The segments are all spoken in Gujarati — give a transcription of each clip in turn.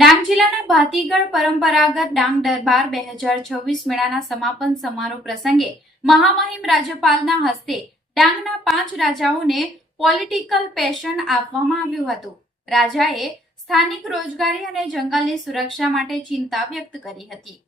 ડાંગ જિલ્લાના ભાતીગળ પરંપરાગત ડાંગ દરબાર 2026 મેળાના સમાપન સમારોહ પ્રસંગે મહામહિમ રાજ્યપાલના હસ્તે ડાંગના 5 રાજાઓને પોલિટિકલ પેશન આપવામાં આવ્યું હતું। રાજાએ સ્થાનિક રોજગારી અને જંગલની સુરક્ષા માટે ચિંતા વ્યક્ત કરી હતી।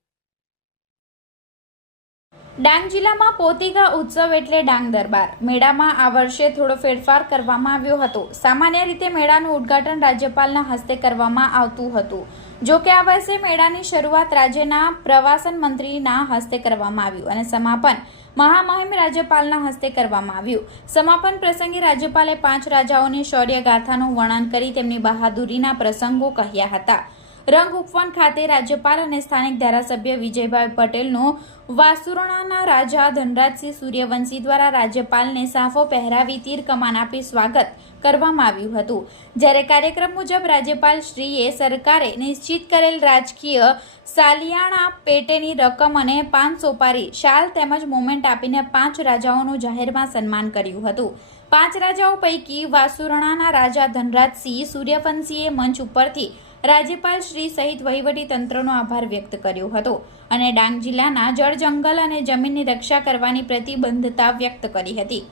ડાંગ જિલ્લામાં પોતીગા ઉત્સવ એટલે ડાંગ દરબાર મેળામાં આ વર્ષે થોડો ફેરફાર કરવામાં આવ્યો હતો। સામાન્ય રીતે મેળાનું ઉદ્ઘાટન રાજ્યપાલના હસ્તે કરવામાં આવતું હતું। જો કે આ વર્ષે મેળાની શરૂઆત રાજ્યના પ્રવાસન મંત્રીના હસ્તે કરવામાં આવ્યું અને સમાપન મહામહિમ રાજ્યપાલના હસ્તે કરવામાં આવ્યું। સમાપન પ્રસંગે રાજ્યપાલે 5 રાજાઓની શૌર્ય ગાથાનું વર્ણન કરી તેમની બહાદુરીના પ્રસંગો કહ્યા હતા। રંગ ઉપવન ખાતે રાજ્યપાલ અને સ્થાનિક ધારાસભ્ય વિજયભાઈ પટેલનું વાસુરણાના રાજા ધનરાજસિંહ સૂર્યવંશી દ્વારા રાજ્યપાલને સાફો પહેરાવી તીર કમાન આપી સ્વાગત કરવામાં આવ્યું હતું। જ્યારે કાર્યક્રમ મુજબ રાજ્યપાલ શ્રીએ સરકારે નિશ્ચિત કરેલ રાજકીય સાલિયાણા પેટેની રકમ અને 5 સોપારી શાલ તેમજ મોમેન્ટ આપીને 5 રાજાઓનું જાહેરમાં સન્માન કર્યું હતું। 5 રાજાઓ પૈકી વાસુરણાના રાજા ધનરાજસિંહ સૂર્યવંશીએ મંચ ઉપરથી રાજ્યપાલ શ્રી સહિત વહીવટી તંત્રનો આભાર વ્યક્ત કર્યો હતો અને ડાંગ જિલ્લાના જળ જંગલ અને જમીનની રક્ષા કરવાની પ્રતિબદ્ધતા વ્યક્ત કરી હતી।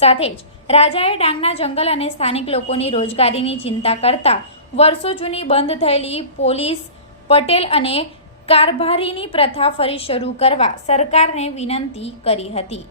સાથે જ રાજાએ ડાંગના જંગલ અને સ્થાનિક લોકોની રોજગારીની ચિંતા કરતા વર્ષો જૂની બંધ થયેલી પોલીસ પટેલ અને કારભારીની પ્રથા ફરી શરૂ કરવા સરકારને વિનંતી કરી હતી।